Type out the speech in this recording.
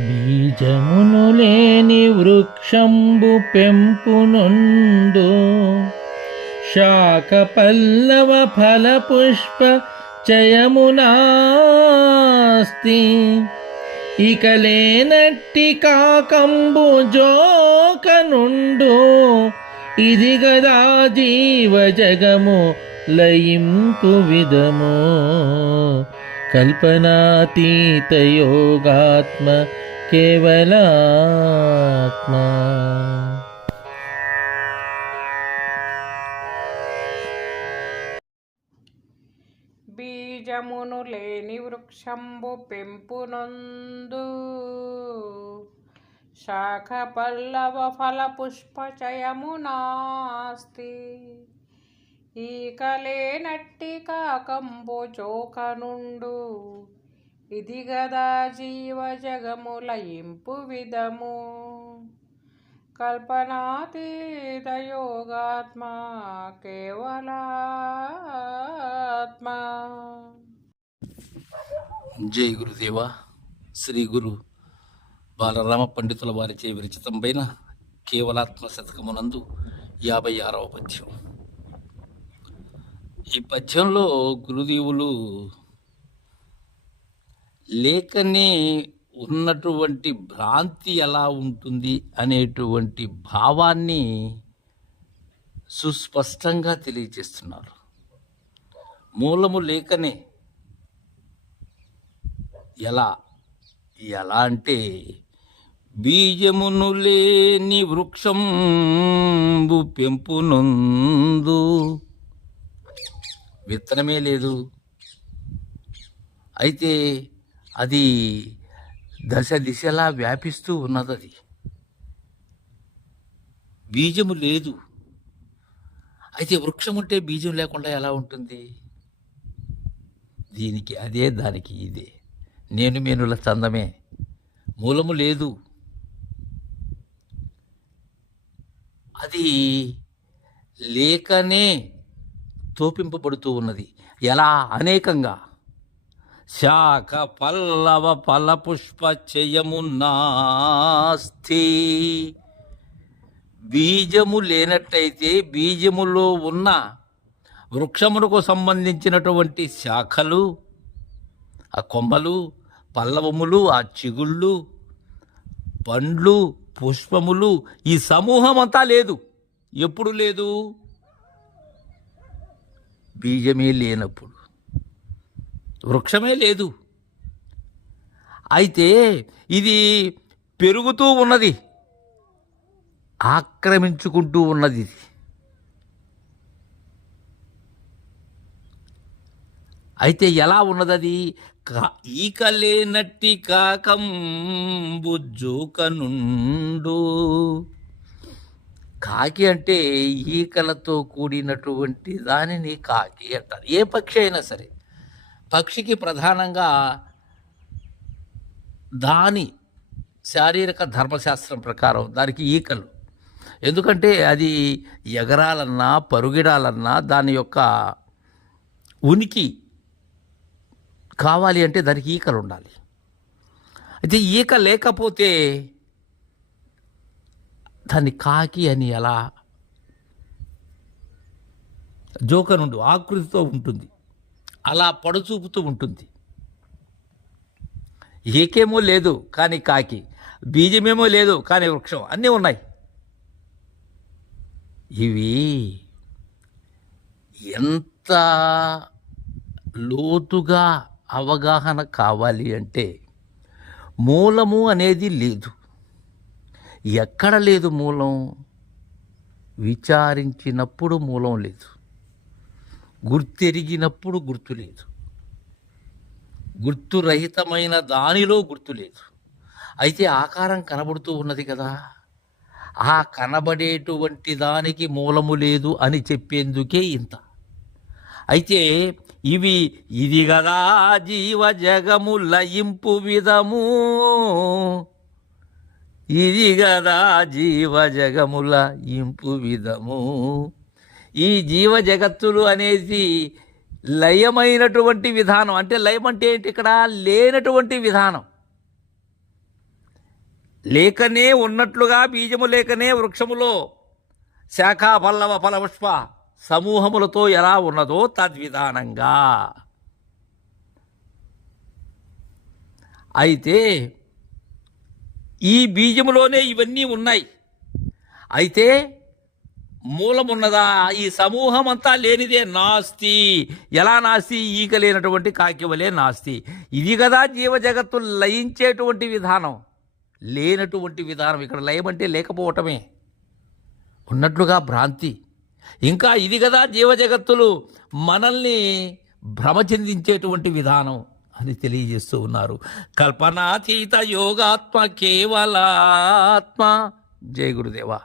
బీజమును లేని వృక్షంబు పెంపునుండు, శాఖ పల్లవ ఫల పుష్ప చయమునాస్తి. ఇక లేనట్టి కాకంబు జోకనుండు, ఇది గదా జీవ జగము లయింపు విధము. కల్పనాతీత యోగాత్మ కేవలాత్మ. బీజమును లేని వృక్షంబు పెంపునందు, శాఖ పల్లవ ఫల పుష్పచయము నాస్తి. ఈక లేనట్టి కాకంబు చోకనుండు, ఇది గదా జీవ జగములయింపు విధము. కల్పనాతీత యోగాత్మ కేవలాత్మ. జై గురుదేవ. శ్రీ గురు బాలరామ పండితుల వారిచే విరచితంపైన కేవలాత్మ శతకమునందు 56వ పద్యం. ఈ పద్యంలో గురుదేవులు లేకనే ఉన్నటువంటి భ్రాంతి ఎలా ఉంటుంది అనేటువంటి భావాన్ని సుస్పష్టంగా తెలియజేస్తున్నారు. మూలము లేకనే ఎలా అంటే బీజమును లేని వృక్షంబు పెంపునందు, విత్తనమే లేదు, అయితే అది దిశలా వ్యాపిస్తూ ఉన్నది. అది బీజము లేదు, అయితే వృక్షం ఉంటే బీజం లేకుండా ఎలా ఉంటుంది? దీనికి అదే, దానికి ఇదే, నేను మేనుల చందమే. మూలము లేదు, అది లేకనే తోపింపబడుతూ ఉన్నది. ఎలా? అనేకంగా. శాఖ పల్లవ ఫల పుష్ప చయము నాస్తి. బీజము లేనట్టయితే బీజములో ఉన్న వృక్షమునకు సంబంధించినటువంటి శాఖలు, ఆ కొమ్మలు, పల్లవములు, ఆ చిగుళ్ళు, పండ్లు, పుష్పములు, ఈ సమూహం అంతా లేదు. ఎప్పుడు లేదు? బీజమే లేనప్పుడు, వృక్షమే లేదు. అయితే ఇది పెరుగుతూ ఉన్నది, ఆక్రమించుకుంటూ ఉన్నది. అయితే ఎలా ఉన్నది? ఈక లేనట్టి కాకంబు జోకనుండు. కాకి అంటే ఈకలతో కూడినటువంటి దానిని కాకి అంటారు. ఏ పక్షి అయినా సరే, పక్షికి ప్రధానంగా దాని శారీరక ధర్మశాస్త్రం ప్రకారం దానికి ఈకలు. ఎందుకంటే అది ఎగరాలన్నా పరుగిడాలన్నా దాని యొక్క ఉనికి కావాలి అంటే దానికి ఈకలు ఉండాలి. అయితే ఈక లేకపోతే దాన్ని కాకి అని ఎలా? జోకనుండు ఆకృతితో ఉంటుంది, అలా పడుచూపుతూ ఉంటుంది. ఏకేమో లేదు కానీ కాకి, బీజమేమో లేదు కానీ వృక్షం, అన్నీ ఉన్నాయి. ఇవి ఎంత లోతుగా అవగాహన కావాలి అంటే, మూలము అనేది లేదు. ఎక్కడ లేదు మూలం? విచారించినప్పుడు మూలం లేదు, గుర్తెరిగినప్పుడు గుర్తు లేదు, గుర్తురహితమైన దానిలో గుర్తు లేదు. అయితే ఆకారం కనబడుతూ ఉన్నది కదా, ఆ కనబడేటువంటి దానికి మూలము లేదు అని చెప్పేందుకే ఇంత. అయితే ఇది గదా జీవ జగము లయింపు విధము, ఇది గదా జీవ జగముల ఇంపు విధము. ఈ జీవ జగత్తులు అనేది లయమైనటువంటి విధానం. అంటే లయం అంటే ఏంటి? ఇక్కడ లేనటువంటి విధానం. లేకనే ఉన్నట్లుగా బీజము లేకనే వృక్షములో శాఖ పల్లవ ఫలపుష్ప సమూహములతో ఎలా ఉన్నదో తద్విధానంగా. అయితే ఈ బీజములోనే ఇవన్నీ ఉన్నాయి. అయితే మూలమున్నదా? ఈ సమూహం అంతా లేనిదే నాస్తి. ఎలా నాస్తి? ఈక లేనటువంటి కాకి వలె నాస్తి. ఇది కదా జీవ జగత్తు లయించేటువంటి విధానం, లేనటువంటి విధానం. ఇక్కడ లయం అంటే లేకపోవటమే, ఉన్నట్లుగా భ్రాంతి. ఇంకా ఇది కదా జీవ జగత్తులు మనల్ని భ్రమ చెందించేటువంటి విధానం అని తెలియజేస్తూ ఉన్నారు. కల్పనాతీత యోగాత్మ కేవలాత్మ. జయ గురుదేవా.